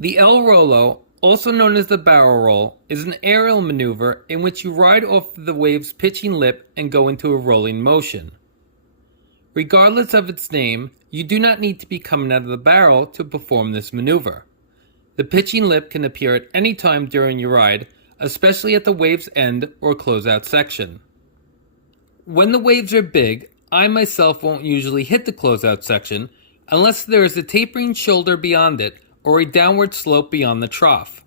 The El Rollo, also known as the barrel roll, is an aerial maneuver in which you ride off the wave's pitching lip and go into a rolling motion. Regardless of its name, you do not need to be coming out of the barrel to perform this maneuver. The pitching lip can appear at any time during your ride, especially at the wave's end or closeout section. When the waves are big, I myself won't usually hit the closeout section unless there is a tapering shoulder beyond it or a downward slope beyond the trough.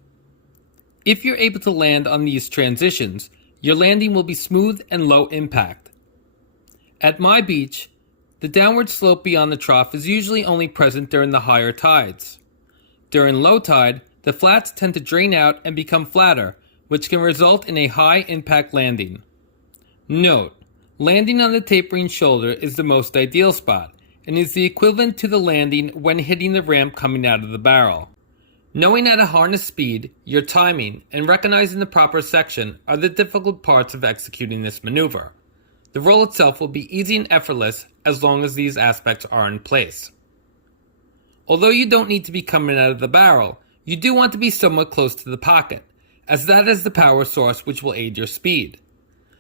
If you're able to land on these transitions, your landing will be smooth and low impact. At my beach, the downward slope beyond the trough is usually only present during the higher tides. During low tide, the flats tend to drain out and become flatter, which can result in a high impact landing. Note, landing on the tapering shoulder is the most ideal spot, and is the equivalent to the landing when hitting the ramp coming out of the barrel. Knowing how to harness speed, your timing, and recognizing the proper section are the difficult parts of executing this maneuver. The roll itself will be easy and effortless as long as these aspects are in place. Although you don't need to be coming out of the barrel, you do want to be somewhat close to the pocket, as that is the power source which will aid your speed.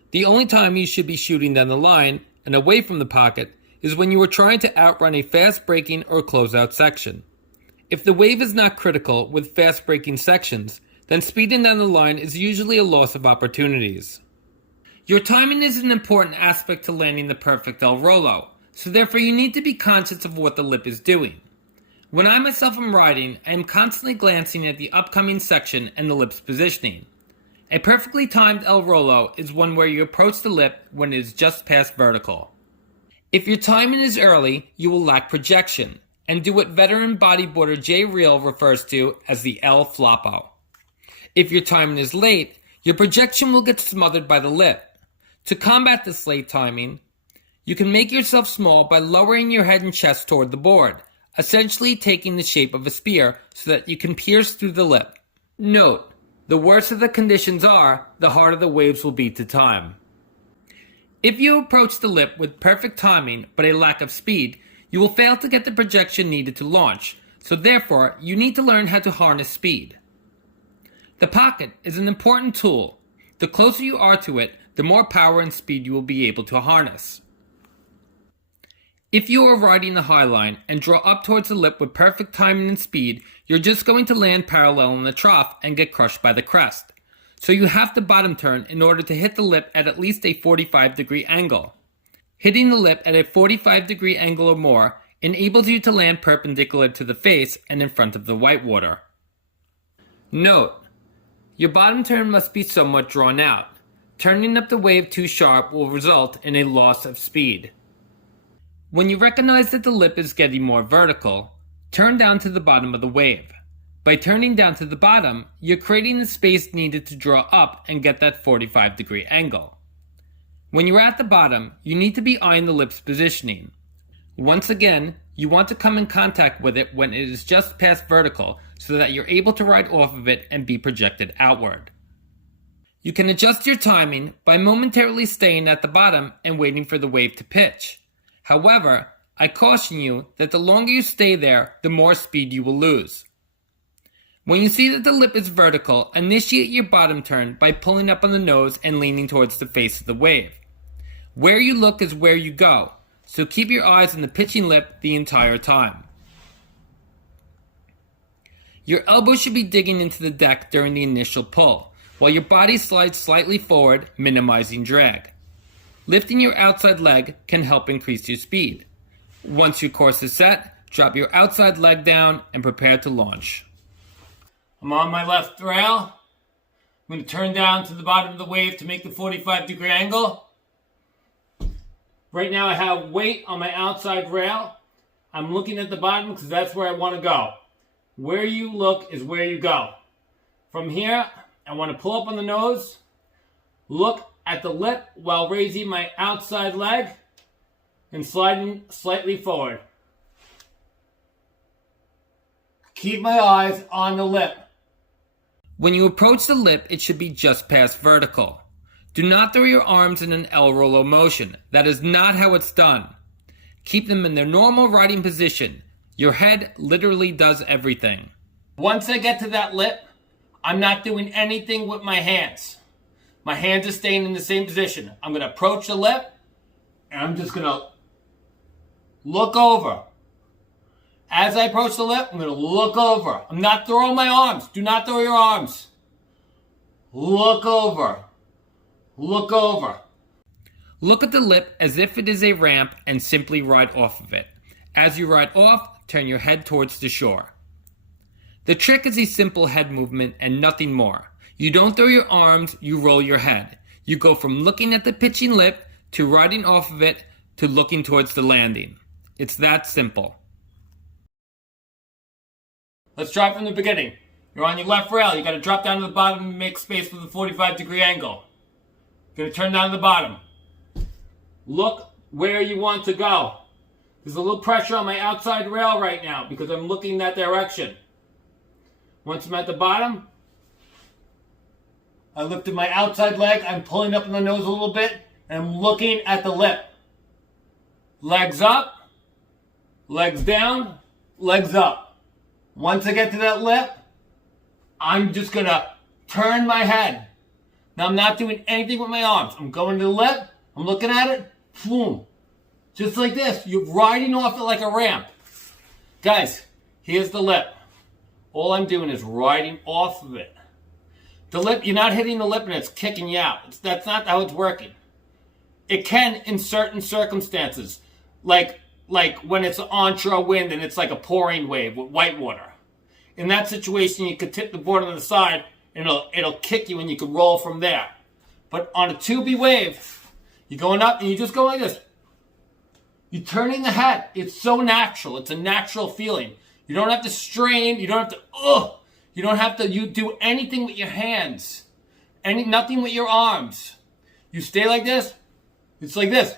The only time you should be shooting down the line and away from the pocket is when you are trying to outrun a fast braking or closeout section. If the wave is not critical with fast braking sections, then speeding down the line is usually a loss of opportunities. Your timing is an important aspect to landing the perfect El Rollo, so therefore you need to be conscious of what the lip is doing. When I myself am riding, I am constantly glancing at the upcoming section and the lip's positioning. A perfectly timed El Rollo is one where you approach the lip when it is just past vertical. If your timing is early, you will lack projection, and do what veteran bodyboarder Jay Reel refers to as the El Floppo. If your timing is late, your projection will get smothered by the lip. To combat this late timing, you can make yourself small by lowering your head and chest toward the board, essentially taking the shape of a spear so that you can pierce through the lip. Note, the worse the conditions are, the harder the waves will be to time. If you approach the lip with perfect timing but a lack of speed, you will fail to get the projection needed to launch, so therefore you need to learn how to harness speed. The pocket is an important tool. The closer you are to it, the more power and speed you will be able to harness. If you are riding the high line and draw up towards the lip with perfect timing and speed, you're just going to land parallel in the trough and get crushed by the crest. So you have to bottom turn in order to hit the lip at least a 45-degree angle. Hitting the lip at a 45-degree angle or more enables you to land perpendicular to the face and in front of the whitewater. Note, your bottom turn must be somewhat drawn out. Turning up the wave too sharp will result in a loss of speed. When you recognize that the lip is getting more vertical, turn down to the bottom of the wave. By turning down to the bottom, you're creating the space needed to draw up and get that 45-degree angle. When you're at the bottom, you need to be eyeing the lip's positioning. Once again, you want to come in contact with it when it is just past vertical so that you're able to ride off of it and be projected outward. You can adjust your timing by momentarily staying at the bottom and waiting for the wave to pitch. However, I caution you that the longer you stay there, the more speed you will lose. When you see that the lip is vertical, initiate your bottom turn by pulling up on the nose and leaning towards the face of the wave. Where you look is where you go, so keep your eyes on the pitching lip the entire time. Your elbow should be digging into the deck during the initial pull, while your body slides slightly forward, minimizing drag. Lifting your outside leg can help increase your speed. Once your course is set, drop your outside leg down and prepare to launch. I'm on my left rail. I'm going to turn down to the bottom of the wave to make the 45-degree angle. Right now I have weight on my outside rail. I'm looking at the bottom because that's where I want to go. Where you look is where you go. From here, I want to pull up on the nose, look at the lip while raising my outside leg and sliding slightly forward. Keep my eyes on the lip. When you approach the lip, it should be just past vertical. Do not throw your arms in an El Rollo motion. That is not how it's done. Keep them in their normal riding position. Your head literally does everything. Once I get to that lip, I'm not doing anything with my hands. My hands are staying in the same position. I'm going to approach the lip, and I'm just going to look over. As I approach the lip, I'm going to look over. I'm not throwing my arms. Do not throw your arms. Look over. Look over. Look at the lip as if it is a ramp and simply ride off of it. As you ride off, turn your head towards the shore. The trick is a simple head movement and nothing more. You don't throw your arms, you roll your head. You go from looking at the pitching lip to riding off of it to looking towards the landing. It's that simple. Let's try from the beginning. You're on your left rail. You got to drop down to the bottom and make space with a 45-degree angle. You're going to turn down to the bottom. Look where you want to go. There's a little pressure on my outside rail right now because I'm looking that direction. Once I'm at the bottom, I lifted my outside leg. I'm pulling up in the nose a little bit, and I'm looking at the lip. Legs up, legs down, legs up. Once I get to that lip, I'm just going to turn my head. Now I'm not doing anything with my arms. I'm going to the lip, I'm looking at it, boom. Just like this. You're riding off it like a ramp. Guys, here's the lip. All I'm doing is riding off of it. The lip, you're not hitting the lip and it's kicking you out. That's not how it's working. It can in certain circumstances. Like when it's onshore wind and it's like a pouring wave with white water. In that situation, you could tip the board on the side and it'll kick you and you can roll from there. But on a 2B wave, you're going up and you just go like this. You're turning the head. It's so natural. It's a natural feeling. You don't have to strain. You don't have to, You don't have to do anything with your hands. Nothing with your arms. You stay like this. It's like this.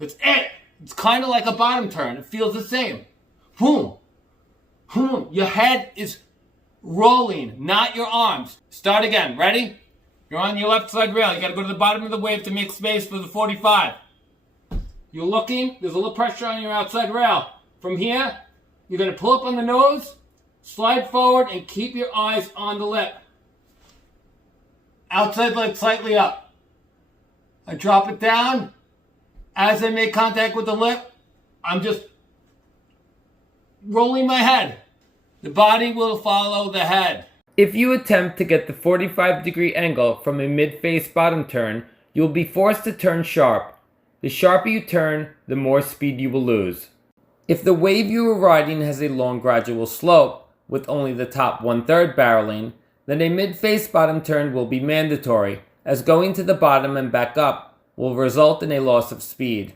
That's it. It's kind of like a bottom turn. It feels the same. Boom. Boom. Your head is rolling, not your arms. Start again. Ready? You're on your left side rail. You got to go to the bottom of the wave to make space for the 45. You're looking. There's a little pressure on your outside rail. From here, you're going to pull up on the nose, slide forward, and keep your eyes on the lip. Outside leg slightly up. I drop it down. As I make contact with the lip, I'm just rolling my head. The body will follow the head. If you attempt to get the 45-degree angle from a mid-face bottom turn, you'll be forced to turn sharp. The sharper you turn, the more speed you will lose. If the wave you are riding has a long gradual slope, with only the top 1/3 barreling, then a mid-face bottom turn will be mandatory, as going to the bottom and back up will result in a loss of speed.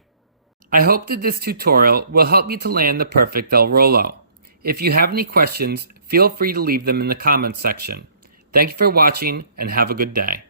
I hope that this tutorial will help you to land the perfect El Rollo. If you have any questions, feel free to leave them in the comments section. Thank you for watching and have a good day.